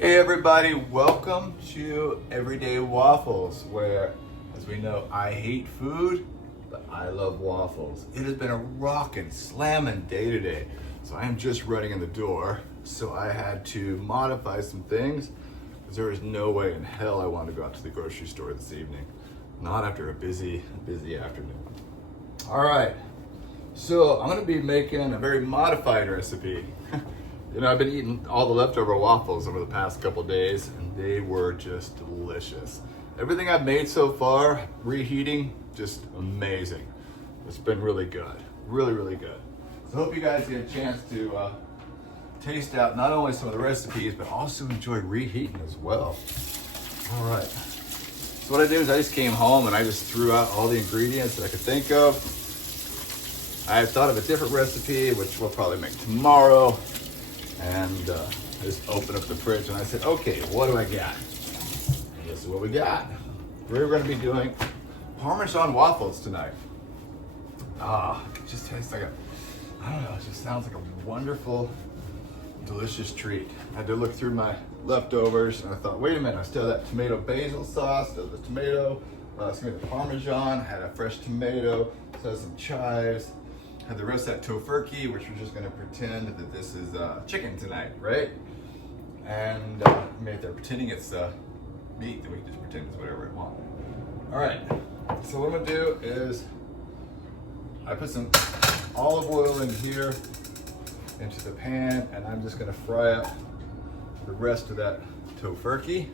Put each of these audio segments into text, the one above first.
Hey everybody, welcome to Everyday Waffles, where, as we know, I hate food, but I love waffles. It has been a rockin', slammin' day today, so I am just running in the door, so I had to modify some things, because there is no way in hell I wanted to go out to the grocery store this evening, not after a busy afternoon. All right, so I'm gonna be making a very modified recipe. You know, I've been eating all the leftover waffles over the past couple days, and they were just delicious. Everything I've made so far, reheating, just amazing. It's been really good, really good. So I hope you guys get a chance to taste out not only some of the recipes, but also enjoy reheating as well. All right. So what I did is I just came home and I just threw out all the ingredients that I could think of. I thought of a different recipe, which we'll probably make tomorrow. And I just opened up the fridge and I said, okay, what do I got? And this is what we got. We're gonna be doing Parmesan waffles tonight. It just tastes like I don't know, it just sounds like a wonderful, delicious treat. I had to look through my leftovers and I thought, wait a minute, I still have that tomato basil sauce, still the tomato, the Parmesan, had a fresh tomato, still have some chives. Had the rest of that tofurkey, which we're just gonna pretend that this is chicken tonight, right? And if they're pretending it's meat, then we can just pretend it's whatever we want. All right, so what I'm gonna do is I put some olive oil in here into the pan, and I'm just gonna fry up the rest of that tofurkey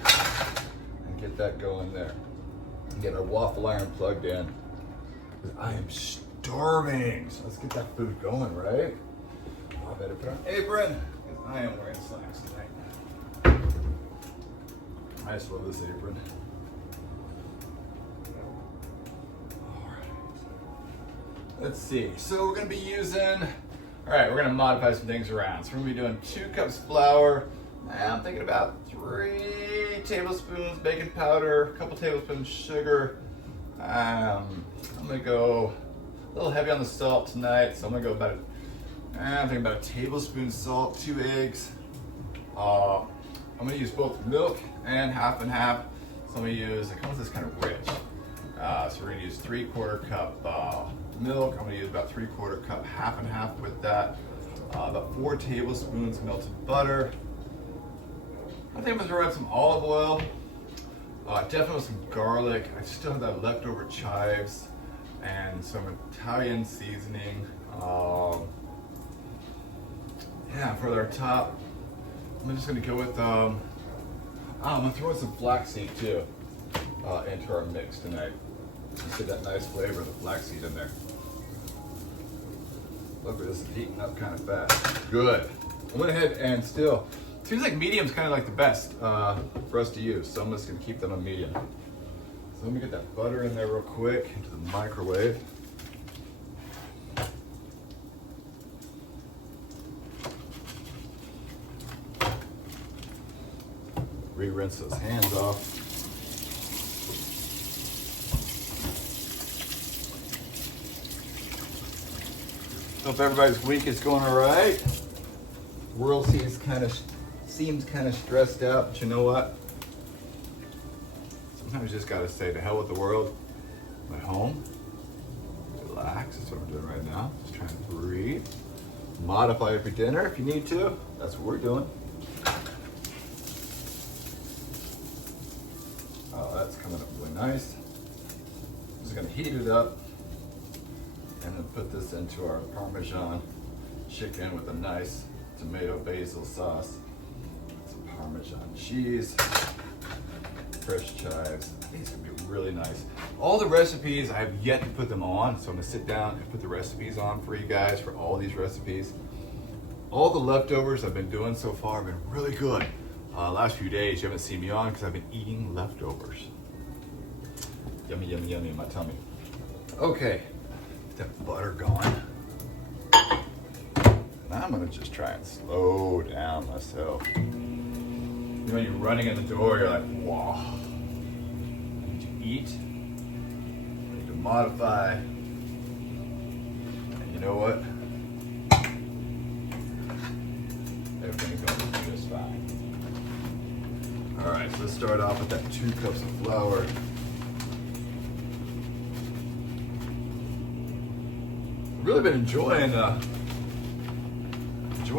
and get that going there. And get our waffle iron plugged in. I am starving, so let's get that food going, right? I better put on an apron, because I am wearing slacks tonight. I just love this apron. All right. Let's see, so we're gonna be using, we're gonna modify some things around. So we're gonna be doing 2 cups flour. I'm thinking about 3 tablespoons baking powder, a couple tablespoons sugar. I'm gonna go a little heavy on the salt tonight, so I'm gonna go about I'm thinking about a tablespoon salt, 2 eggs. I'm gonna use both milk and half and half. So I'm gonna use, it comes this kind of rich. So we're gonna use 3/4 cup milk. I'm gonna use about 3/4 cup, half and half with that. About 4 tablespoons melted butter. I think I'm gonna throw out some olive oil. Definitely some garlic. I still have that leftover chives and some Italian seasoning. For our top, I'm just gonna go with, I'm gonna throw in some flaxseed too into our mix tonight. Just get that nice flavor of the flaxseed in there. Look, this is heating up kind of fast. Good. I went ahead and still, seems like medium's kind of like the best for us to use, so I'm just gonna keep that on medium. So let me get that butter in there real quick into the microwave. Re-rinse those hands off. Hope everybody's week is going all right. World seems kind of stressed out, but you know what? Sometimes you just gotta say to hell with the world. I'm at home, relax, that's what I'm doing right now. Just trying to breathe. Modify it for dinner if you need to. That's what we're doing. Oh, that's coming up really nice. I'm just gonna heat it up and then put this into our Parmesan chicken with a nice tomato basil sauce, some Parmesan cheese, fresh chives. These are gonna be really nice. All the recipes, I have yet to put them on, so I'm gonna sit down and put the recipes on for you guys for all these recipes. All the leftovers I've been doing so far have been really good. Last few days you haven't seen me on because I've been eating leftovers. Yummy, yummy, yummy in my tummy. Okay, get that butter going. I'm gonna just try and slow down myself. You know, when you're running in the door, you're like, wow. I need to eat, I need to modify, and you know what? everything's gonna be just fine. All right, so let's start off with that 2 cups of flour. I've really been enjoying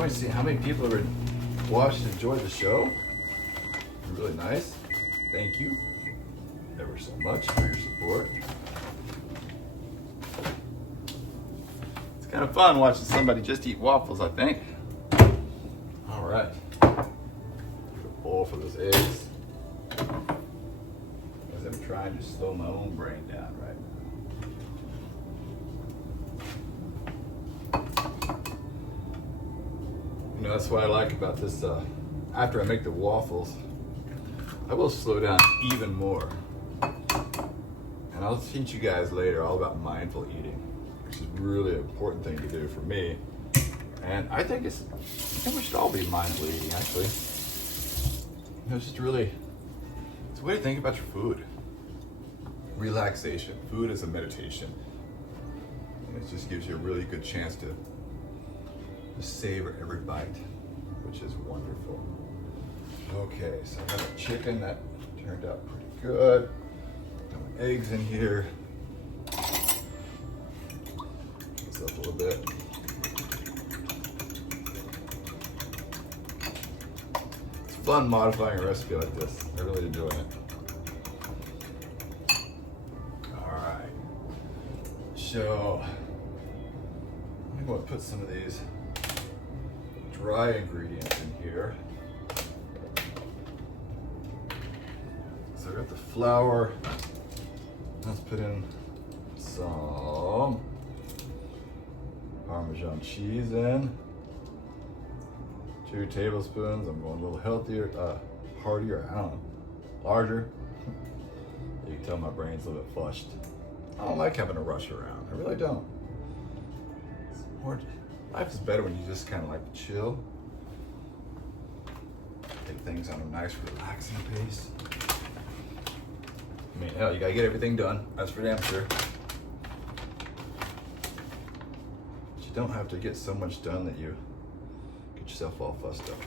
seeing how many people have watched and enjoyed the show. It's really nice. Thank you ever so much for your support. It's kind of fun watching somebody just eat waffles, I think. All right. A bowl for those eggs. As I'm trying to slow my own brain down right now. You know, that's what I like about this. After I make the waffles, I will slow down even more. And I'll teach you guys later all about mindful eating, which is really an important thing to do for me. And I think we should all be mindful eating, actually. You know, it's just really, it's a way to think about your food. Relaxation. Food is a meditation. And it just gives you a really good chance to savor every bite, which is wonderful. Okay, so I got a chicken that turned out pretty good. Got my eggs in here. This up a little bit. It's fun modifying a recipe like this. I really enjoy it. All right. So I'm going to put some of these dry ingredients in here. So I got the flour. Let's put in some Parmesan cheese in. 2 tablespoons. I'm going a little healthier, heartier, I don't know, larger. You can tell my brain's a little bit flushed. I don't like having to rush around. I really don't. Life is better when you just kind of like to chill. Take things on a nice, relaxing pace. I mean, hell, you gotta get everything done. That's for damn sure. But you don't have to get so much done that you get yourself all fussed up.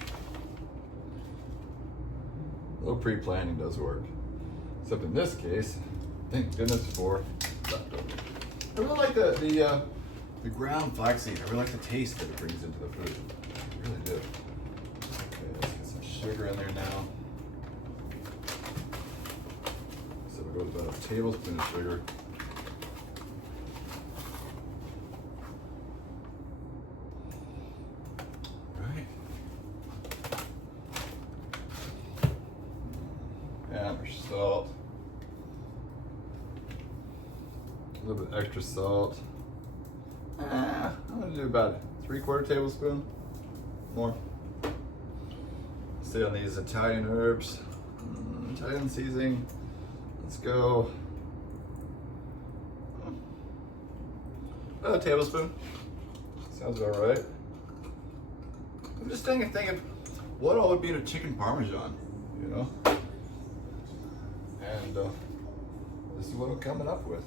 A little pre-planning does work. Except in this case, thank goodness for leftovers. I really like the ground flaxseed. I really like the taste that it brings into the food. I really do. Okay, let's get some sugar in there now. So we'll go with about a tablespoon of sugar. Right. And our salt. A little bit extra salt. I'm gonna do about 3/4 tablespoon more. Stay on these Italian herbs, Italian seasoning. Let's go about a tablespoon. Sounds about right. I'm just thinking of what all would be in a chicken parmesan, you know? And this is what I'm coming up with.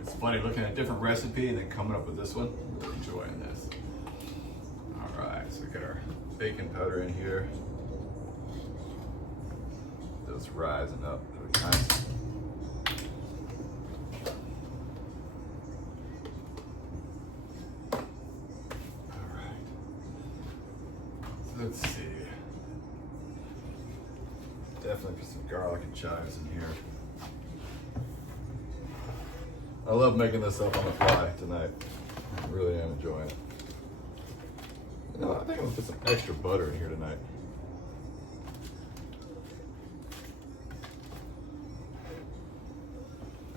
It's funny looking at a different recipe and then coming up with this one. I'm really enjoying this. All right, so we got our baking powder in here. Those rising up, that'll be nice. All right, so let's see. Definitely put some garlic and chives in here. I love making this up on the fly tonight. I really am enjoying it. You know, I think I'm gonna put some extra butter in here tonight.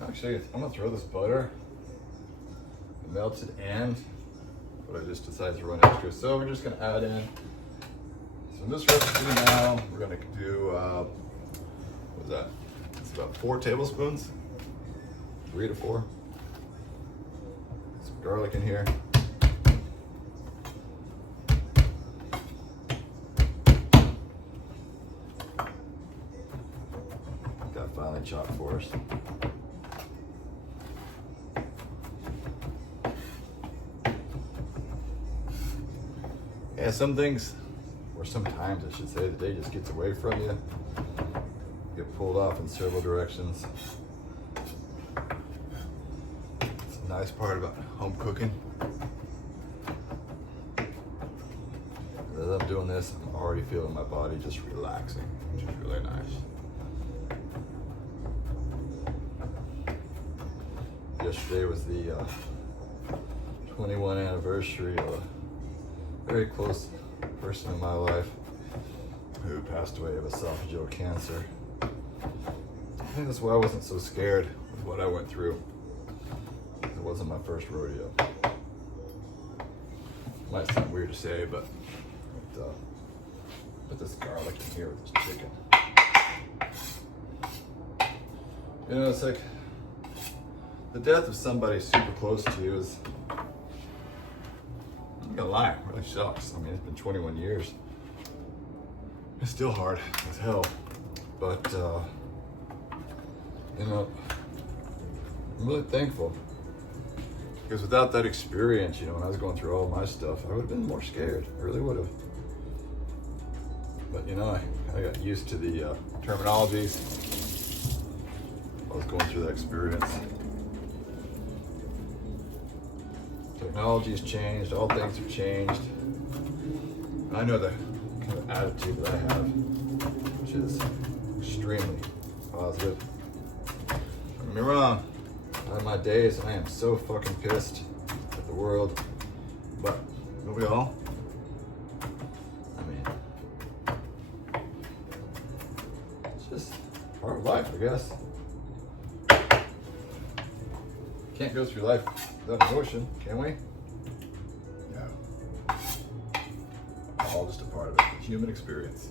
Actually, I'm gonna throw this butter, melted and, but I just decided to run extra. So we're just gonna add in, so in this recipe now, we're gonna do, what was that? It's about 4 tablespoons, 3 to 4. Some garlic in here. Got finely chopped for us. Yeah, some things, or sometimes I should say, the day just gets away from you. You get pulled off in several directions. It's a nice part about home cooking. As I'm doing this, I'm already feeling my body just relaxing, which is really nice. Yesterday was the 21 anniversary of a very close person in my life who passed away of esophageal cancer. I think that's why I wasn't so scared with what I went through. It wasn't my first rodeo. Might sound weird to say, but put this garlic in here with this chicken. You know, it's like the death of somebody super close to you is, I'm not gonna lie, it really sucks. I mean, it's been 21 years. It's still hard as hell, but you know, I'm really thankful because without that experience, you know, when I was going through all my stuff, I would have been more scared. I really would have. But you know, I got used to the terminologies. I was going through that experience. Technology has changed, all things have changed. I know the kind of attitude that I have, which is extremely positive. Don't get me wrong, I have my days and I am so fucking pissed at the world, but don't we all? I mean, it's just part of life, I guess. Can't go through life without emotion, can we? No. All just a part of it. It's human experience.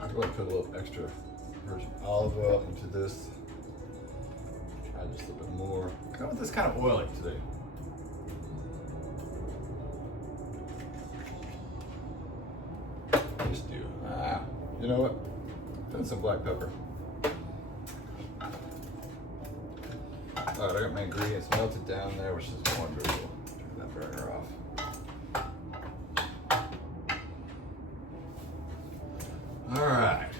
I'm going to put a little extra virgin olive oil into this. Try just a little bit more. I want this kind of oily today. You know what? Put in some black pepper. All right, I got my ingredients melted down there, which is wonderful. Turn that burner off. All right.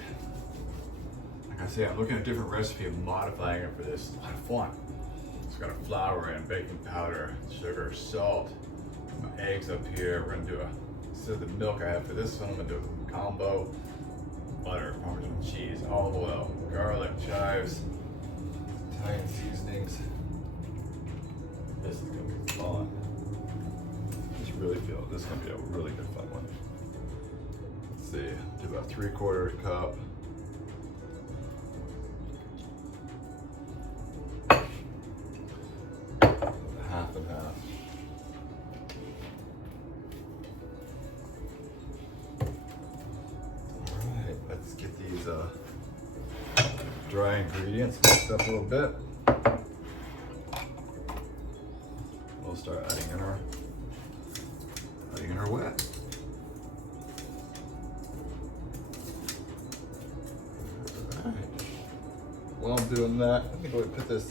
Like I say, I'm looking at a different recipe and modifying it for this. It's a lot of fun. It's got a flour in, baking powder, sugar, salt. My eggs up here. We're gonna do instead of the milk I have for this one, I'm gonna do a combo. Butter, Parmesan cheese, olive oil, garlic, chives, Italian seasonings. This is gonna be fun. I just really feel this is gonna be a really good fun one. Let's see, do about 3/4 cup. Half and half. Let's get these dry ingredients mixed up a little bit. We'll start adding in our wet. All right. While I'm doing that, let me go ahead and put this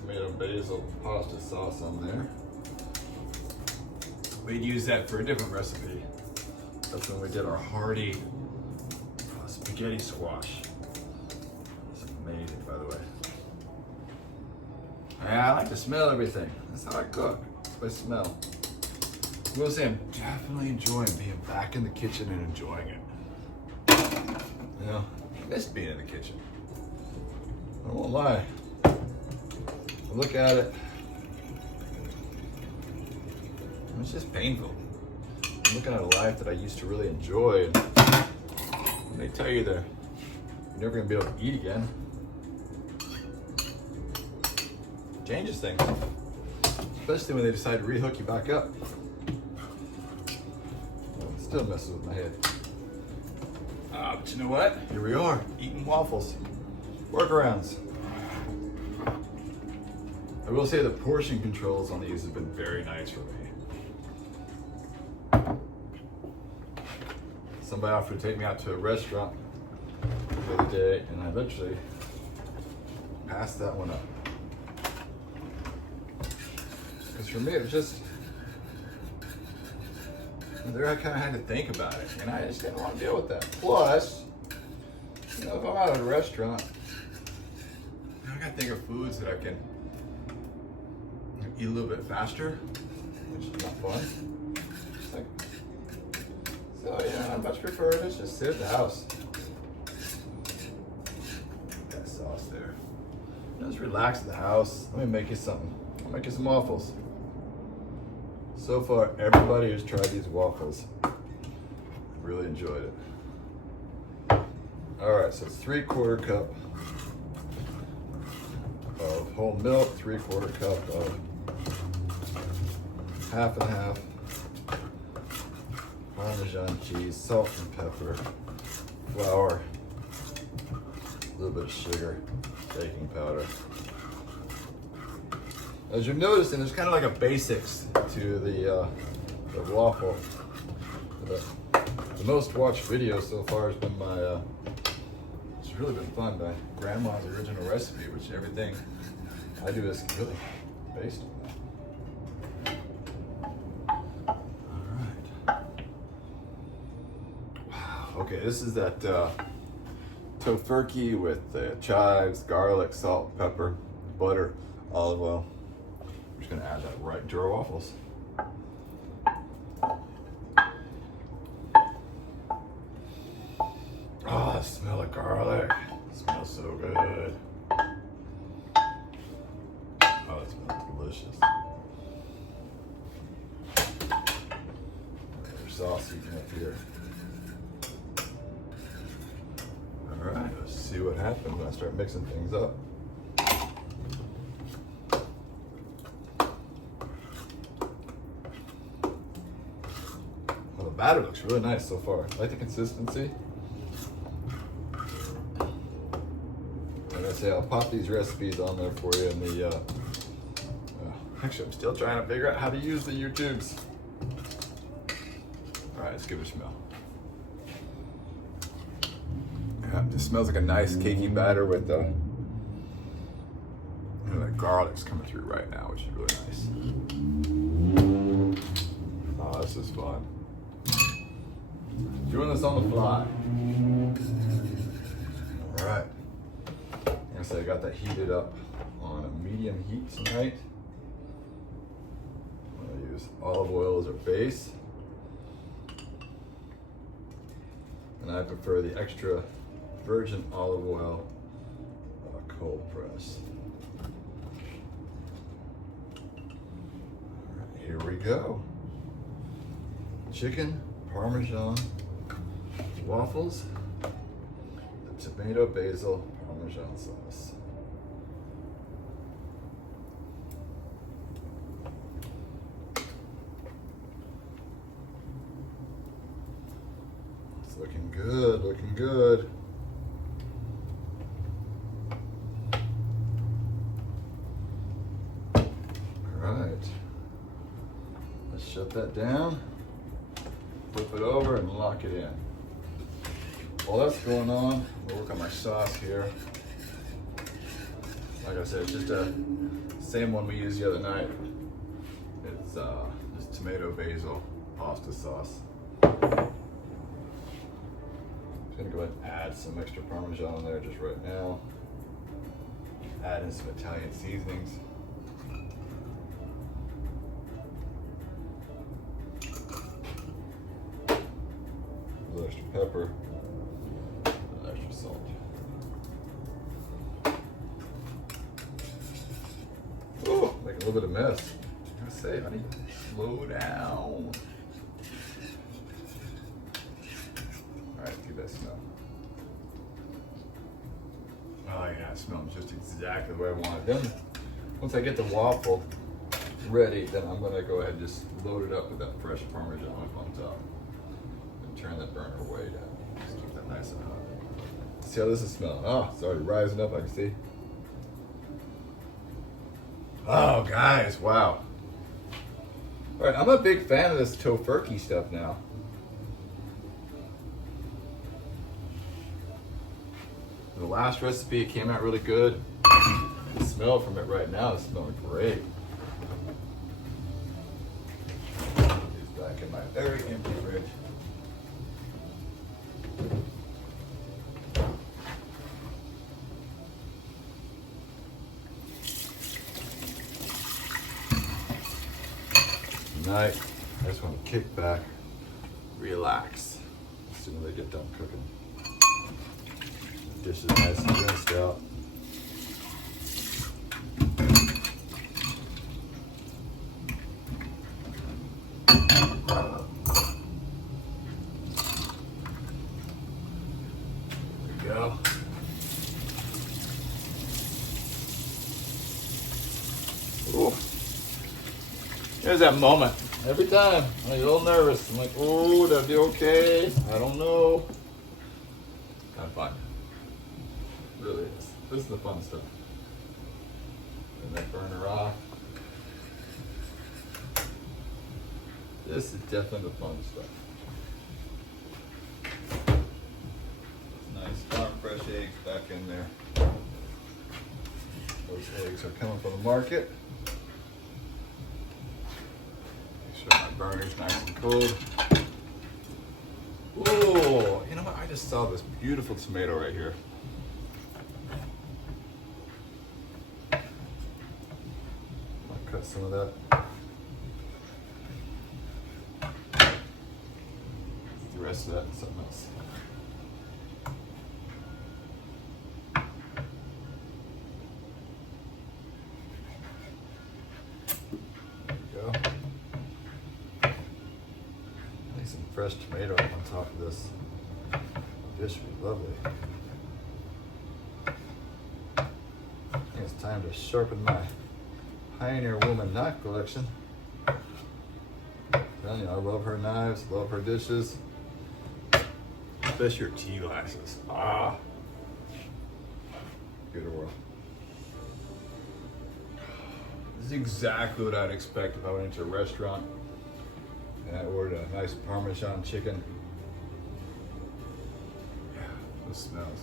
tomato basil pasta sauce on there. We'd use that for a different recipe. That's when we did our hearty spaghetti squash. It's amazing, by the way. Yeah, I like to smell everything. That's how I cook, by smell. I will say I'm definitely enjoying being back in the kitchen and enjoying it. You know, I miss being in the kitchen. I won't lie. I look at it. It's just painful. I'm looking at a life that I used to really enjoy, and they tell you that you're never gonna be able to eat again. It changes things, especially when they decide to rehook you back up. It still messes with my head. But you know what? Here we are, eating waffles. Workarounds. I will say the portion controls on these have been very nice for me. Somebody offered to take me out to a restaurant the other day, and I eventually passed that one up. Because for me, it was just, there I kind of had to think about it, and I just didn't want to deal with that. Plus, you know, if I'm out at a restaurant, I gotta think of foods that I can eat a little bit faster, which is not fun. Like, so yeah, I much prefer to just sit at the house. That sauce there. Just relax at the house. Let me make you something. I'll make you some waffles. So far, everybody who's tried these waffles really enjoyed it. All right, so it's 3/4 cup of whole milk, 3/4 cup of half and half Parmesan cheese, salt and pepper, flour, a little bit of sugar, baking powder. As you're noticing, there's kind of like a basics to the waffle. The most watched video so far has been my, it's really been fun, my grandma's original recipe, which everything I do is really based on that. All right. Wow, okay, this is that tofurkey with chives, garlic, salt, pepper, butter, olive oil. I'm just gonna add that right to our waffles. Oh, the smell of garlic. It smells so good. Oh, it smells delicious. There's sauce heating up here. All right, let's see what happens when I start mixing things up. Well, the batter looks really nice so far. I like the consistency. Like I say, I'll pop these recipes on there for you in the, actually I'm still trying to figure out how to use the YouTubes. All right, let's give it a smell. Yeah, it smells like a nice cakey batter with the, you know, that garlic's coming through right now, which is really nice. Oh, this is fun. Doing this on the fly. All right. Like I said, I got that heated up on a medium heat tonight. I'm gonna use olive oil as our base. And I prefer the extra virgin olive oil cold press. All right, here we go. Chicken Parmesan waffles, the tomato basil Parmesan sauce. It's looking good, looking good. All right, let's shut that down, flip it over and lock it in. While that's going on, we'll work on my sauce here. Like I said, it's just the same one we used the other night. It's just tomato basil pasta sauce. Just gonna go ahead and add some extra Parmesan in there just right now. Add in some Italian seasonings. A little extra pepper. Extra salt. Oh, make a little bit of mess. I say, honey, slow down. All right, give that smell. Oh yeah, it smells just exactly the way I want it. Then, once I get the waffle ready, then I'm gonna go ahead and just load it up with that fresh Parmesan up on top. And turn that burner way down. Just keep that nice and hot. See how this is smelling? Oh, it's already rising up, I can see. Oh, guys, wow. All right, I'm a big fan of this tofurkey stuff now. last recipe, it came out really good. The smell from it right now is smelling great. It's back in my very empty fridge. Tonight, I just want to kick back, relax as soon as I get done cooking. The dish is nice and rinsed out. There we go. Ooh. There's that moment. Every time I get a little nervous. I'm like, oh, that'll be okay. I don't know. Kind of fun. It really is. This is the fun stuff. And that burner off. This is definitely the fun stuff. Nice farm fresh eggs back in there. Those eggs are coming from the market. Make sure my burner's nice and cold. Oh, you know what? I just saw this beautiful tomato right here. I'll cut some of that. The rest of that and something else. Some fresh tomato on top of this dish would be lovely. I think it's time to sharpen my Pioneer Woman knife collection. Well, you know, I love her knives, love her dishes, especially her tea glasses. Ah, good world. This is exactly what I'd expect if I went into a restaurant and I ordered a nice Parmesan chicken. Yeah, those smells.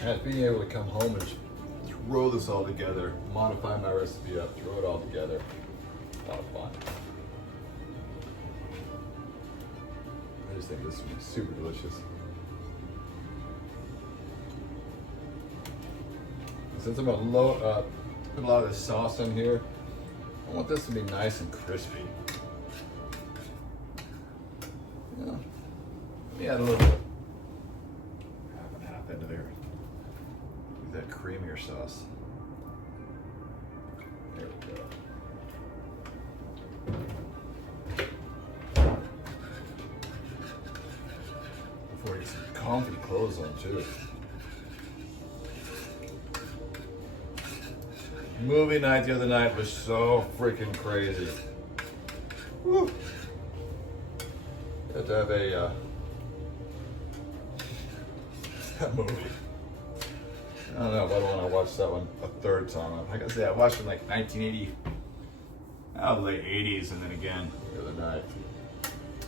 And being able to come home and throw this all together, modify my recipe up, throw it all together, a lot of fun. I just think this would be super delicious. Since I'm gonna put a lot of this sauce in here, I want this to be nice and crispy. Yeah. Let me add a little bit. Half and half into there. Get that creamier sauce. There we go. Before you get some comfy clothes on too. Movie night the other night was so freaking crazy. Woo. You have to have that movie. I don't know, but when I watched that one a third time, like I said, I watched it in like 1980, late 80s, and then again the other night.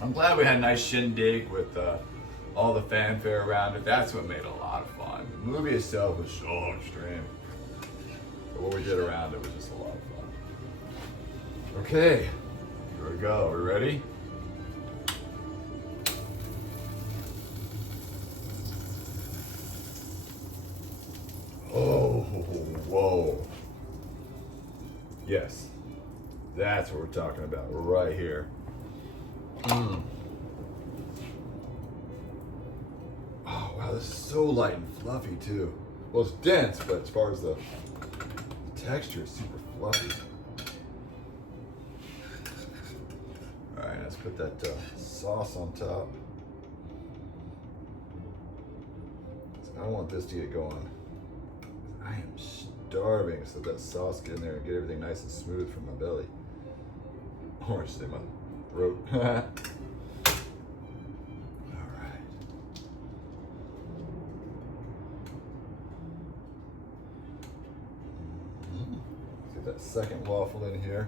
I'm glad we had a nice shindig with all the fanfare around it. That's what made it a lot of fun. The movie itself was so extreme. But what we did around it was just a lot of fun. Okay, here we go. Are we ready? Oh, whoa. Yes, that's what we're talking about right here. Oh, wow, this is so light and fluffy too. Well, it's dense, but as far as the texture is super fluffy. All right, let's put that sauce on top. I want this to get going. I am starving, so that sauce get in there and get everything nice and smooth from my belly. Or I should say my throat. All right. Let's get that second waffle in here.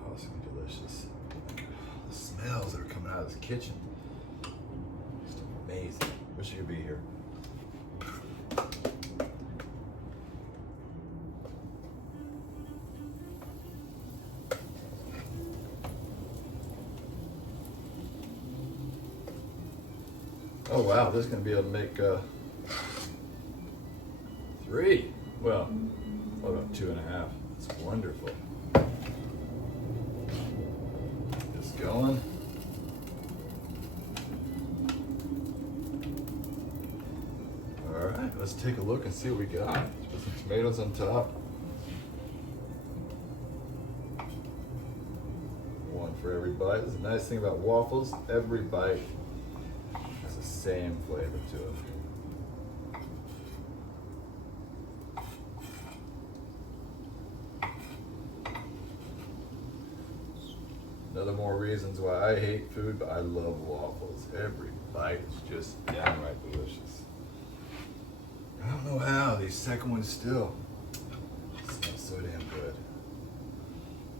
Oh, it's gonna be delicious. Wow, this kitchen is amazing. Wish you could be here. Oh wow, this is gonna be able to make 3. Well, what about 2.5? It's wonderful. Just going. All right, let's take a look and see what we got. Let's put some tomatoes on top. One for every bite. This is the nice thing about waffles. Every bite has the same flavor to it. Another more reasons why I hate food, but I love waffles. Every bite is just downright delicious. I don't know how these second ones still smell so damn good.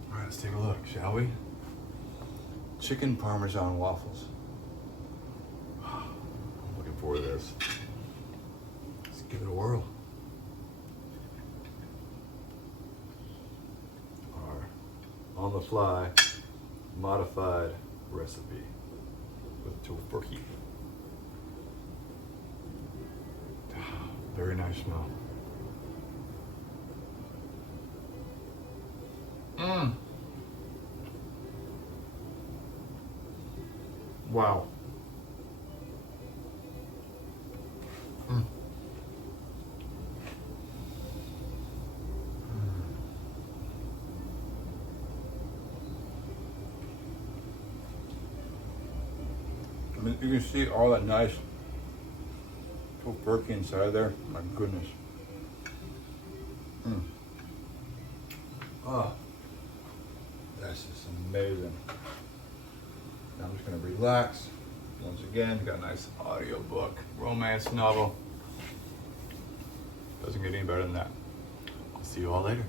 All right, let's take a look, shall we? Chicken Parmesan waffles. I'm looking forward to this. Let's give it a whirl. Our on the fly, modified recipe with tteokbokki. Very nice smell. Mmm. Wow. Mm. I mean, you can see all that nice tteokbokki inside there. My goodness. Mm. Oh, that's just amazing. Now I'm just gonna relax. Once again, got a nice audio book, romance novel. Doesn't get any better than that. I'll see you all later.